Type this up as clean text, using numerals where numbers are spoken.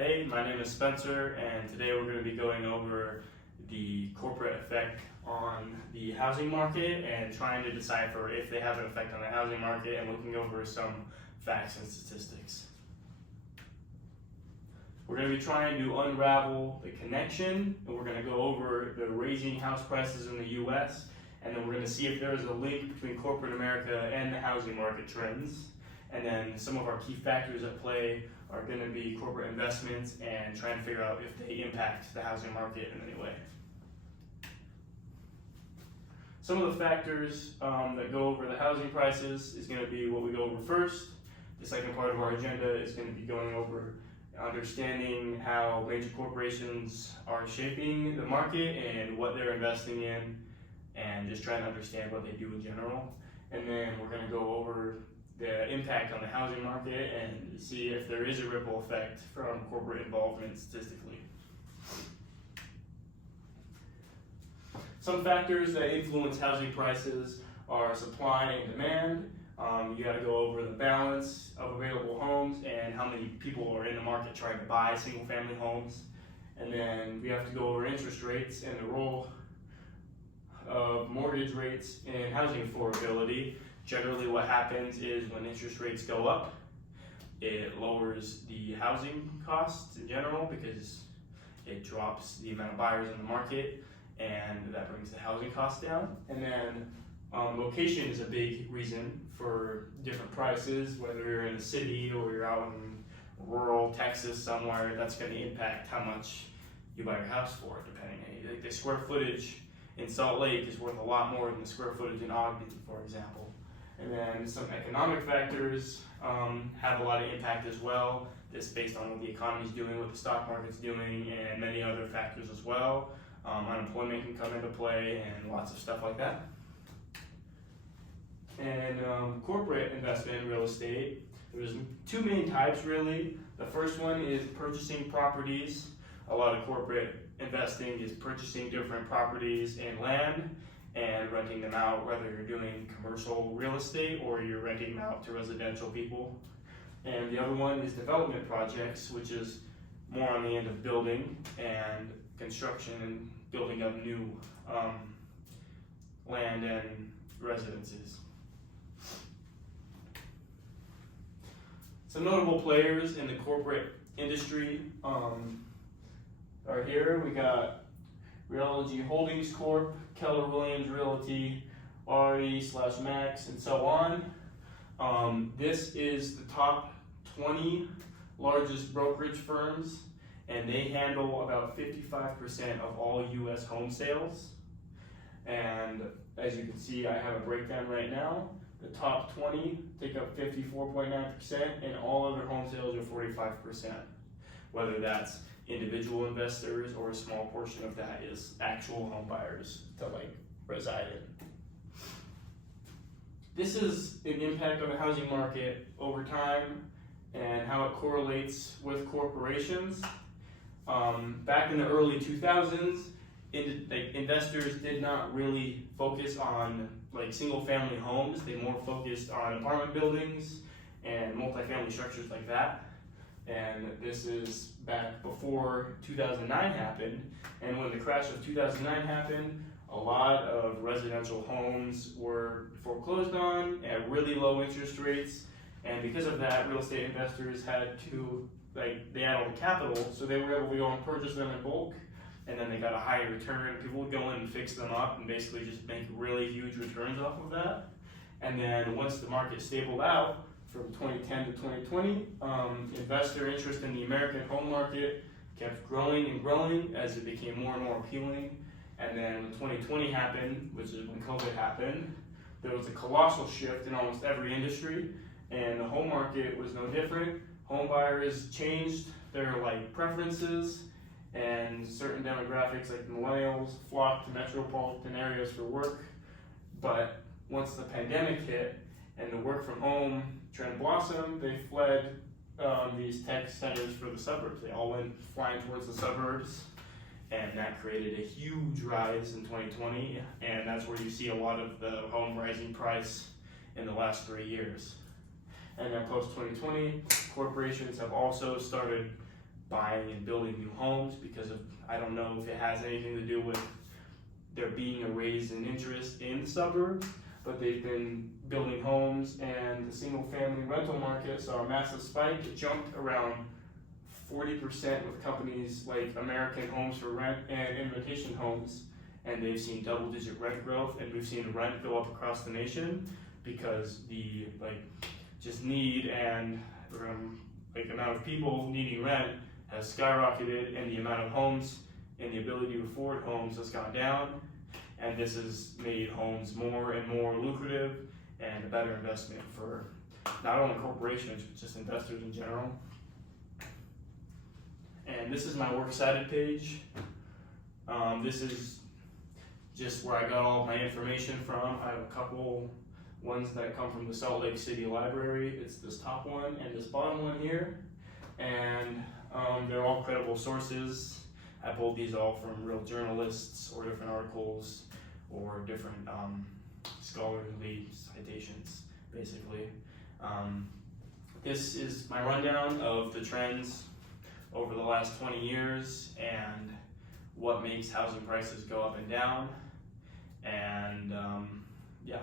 Hey, my name is Spencer, and today we're going to be going over the corporate effect on the housing market and trying to decipher if they have an effect on the housing market and looking over some facts and statistics. We're going to be trying to unravel the connection, and we're going to go over the raising house prices in the US, and then we're going to see if there is a link between corporate America and the housing market trends. And then some of our key factors at play are going to be corporate investments and trying to figure out if they impact the housing market in any way. Some of the factors that go over the housing prices is going to be what we go over first. The second part of our agenda is going to be going over understanding how major corporations are shaping the market and what they're investing in, and just trying to understand what they do in general. And then we're going to go over the impact on the housing market and see if there is a ripple effect from corporate involvement statistically. Some factors that influence housing prices are supply and demand. You got to go over the balance of available homes and how many people are in the market trying to buy single family homes. And then we have to go over interest rates and the role of mortgage rates in housing affordability. Generally what happens is when interest rates go up, it lowers the housing costs in general because it drops the amount of buyers in the market, and that brings the housing costs down. And then location is a big reason for different prices, whether you're in the city or you're out in rural Texas somewhere. That's going to impact how much you buy your house for, depending. Like the square footage in Salt Lake is worth a lot more than the square footage in Ogden, for example. And then some economic factors have a lot of impact as well. This based on what the economy's doing, what the stock market's doing, and many other factors as well. Unemployment can come into play and lots of stuff like that. And corporate investment in real estate, there's two main types really. The first one is purchasing properties. A lot of corporate investing is purchasing different properties and land and renting them out, whether you're doing commercial real estate or you're renting them out to residential people. And the other one is development projects, which is more on the end of building and construction and building up new land and residences. Some notable players in the corporate industry are here. We got Realogy Holdings Corp, Keller Williams Realty, RE/Max, and so on. This is the top 20 largest brokerage firms, and they handle about 55% of all US home sales. And as you can see, I have a breakdown right now. The top 20 take up 54.9%, and all other home sales are 45%, whether that's individual investors or a small portion of that is actual home buyers to reside in. This is an impact on the housing market over time and how it correlates with corporations. Back in the early 2000s, investors did not really focus on single family homes. They more focused on apartment buildings and multifamily structures like that. And this is back before 2009 happened. And when the crash of 2009 happened, a lot of residential homes were foreclosed on at really low interest rates. And because of that, real estate investors had to, they had all the capital, so they were able to go and purchase them in bulk. And then they got a high return. People would go in and fix them up and basically just make really huge returns off of that. And then once the market stabled out, from 2010 to 2020, investor interest in the American home market kept growing and growing as it became more and more appealing. And then when 2020 happened, which is when COVID happened, there was a colossal shift in almost every industry, and the home market was no different. Home buyers changed their preferences, and certain demographics like millennials flocked to metropolitan areas for work. But once the pandemic hit and the work from home trend blossomed, they fled these tech centers for the suburbs. They all went flying towards the suburbs, and that created a huge rise in 2020, and that's where you see a lot of the home rising price in the last 3 years. And then post 2020, corporations have also started buying and building new homes because of, I don't know if it has anything to do with there being a raise in interest in the suburbs, but they've been building homes, and the single family rental market saw a massive spike. It jumped around 40% with companies like American Homes for Rent and Invitation Homes, and they've seen double-digit rent growth, and we've seen rent go up across the nation because the just need and amount of people needing rent has skyrocketed, and the amount of homes and the ability to afford homes has gone down, and this has made homes more and more lucrative and a better investment for not only corporations but just investors in general. And this is my works cited page. This is just where I got all my information from. I have a couple ones that come from the Salt Lake City Library. It's this top one and this bottom one here, and they're all credible sources. I pulled these all from real journalists or different articles or different scholarly citations, basically. This is my rundown of the trends over the last 20 years and what makes housing prices go up and down. And yeah.